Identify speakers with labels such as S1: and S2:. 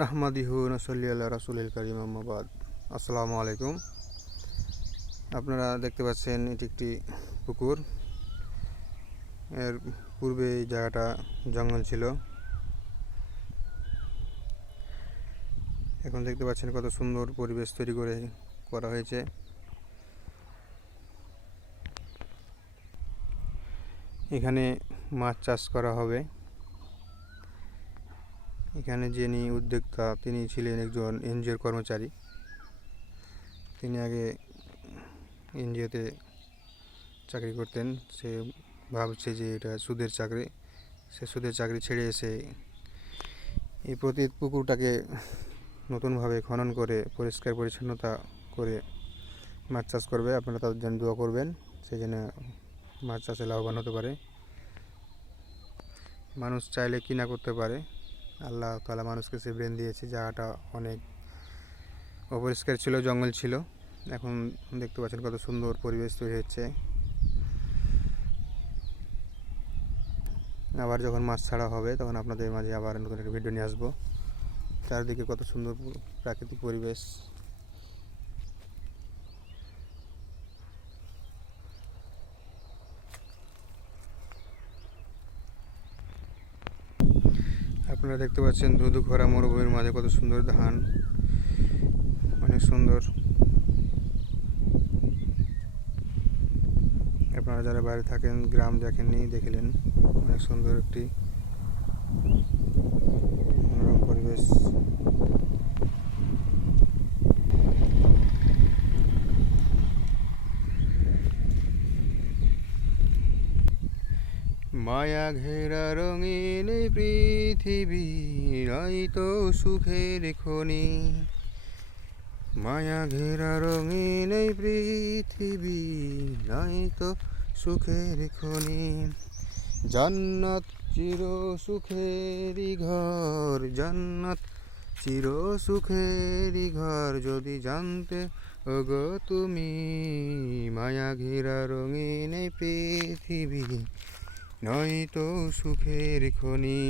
S1: নাহমাদিহু নসল্লি আল্লাহ রাসুল করিম আহমাবাদ আসসালামু আলাইকুম। আপনারা দেখতে পাচ্ছেন, এটি একটি পুকুর। এর পূর্বে এই জায়গাটা জঙ্গল ছিল। এখন দেখতে পাচ্ছেন কত সুন্দর পরিবেশ তৈরি করে করা হয়েছে। এখানে মাছ চাষ করা হবে। এখানে যিনি উদ্যোক্তা, তিনি ছিলেন একজন এনজিওর কর্মচারী। তিনি আগে এনজিওতে চাকরি করতেন। সে ভাবছে যে এটা সুদের চাকরি। সে সুদের চাকরি ছেড়ে এসে এই প্রতি পুকুরটাকে নতুনভাবে খনন করে, পরিষ্কার পরিচ্ছন্নতা করে মাছ চাষ করবে। আপনারা তাদের জন্য দোয়া করবেন সেই জন্য মাছ চাষে লাভবান হতে পারে। মানুষ চাইলে কি না করতে পারে আল্লাহ তালা মানুষকে সে ব্রেন দিয়েছে, জায়গাটা অনেক অপরিষ্কার ছিল, জঙ্গল ছিল। এখন দেখতে পাচ্ছেন কত সুন্দর পরিবেশ তৈরি হচ্ছে। আবার যখন মাছ ছাড়া হবে, তখন আপনাদের মাঝে আবার নতুন একটা ভিডিও নিয়ে আসব। চারদিকে কত সুন্দর প্রাকৃতিক পরিবেশ। আপনারা দেখতে পাচ্ছেন ধুধু খরা মরুভূমির মাঝে কত সুন্দর ধান। অনেক সুন্দর। আপনারা যারা বাইরে থাকেন, গ্রাম দেখেননি দেখলেন অনেক সুন্দর একটি মনোরম পরিবেশ মায়া ঘেরা রঙিন পৃথিবী তো সুখের খনি। মায়া ঘেরা রঙিন পৃথিবী তো সুখের খনি। জান্নাত চির সুখেরই ঘর, জান্নাত চির সুখেরই ঘর। যদি জানতে, ওগো তুমি, মায়া ঘেরা রঙিন পৃথিবী নয়তো সুখের খনি।